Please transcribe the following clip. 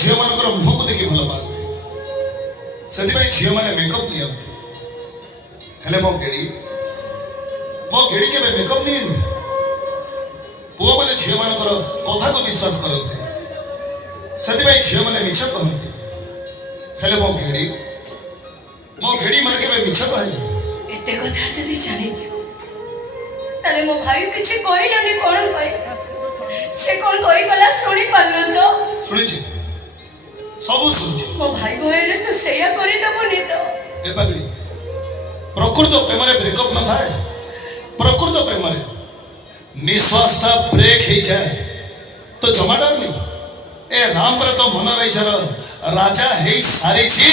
झील मान मुह को देखिए भल पाते से झील मैंने मेकअप नियंती हेले मो गेड़ी के मेकअप नहीं पुओ मैंने झील मान कथा को विश्वास करते से झील मैंने मिछ कहते हेले मो घेड़ी मान के मिछ कहे एते कथा जदी जानिछु ताले मो भाई किछि कहलानी कोन भाई से कोन कहि गला सुनि पारलो तो सुनि छी सब सुनि छी मो भाई भयले तो सेया करि दबनी तो ए पागली प्रकृत प्रेम रे ब्रेकअप न थाए प्रकृत प्रेम रे निश्वास ता ब्रेक हे जाए तो जमा डालनी ए राम पर तो मन रही छर राजा हे सारी छी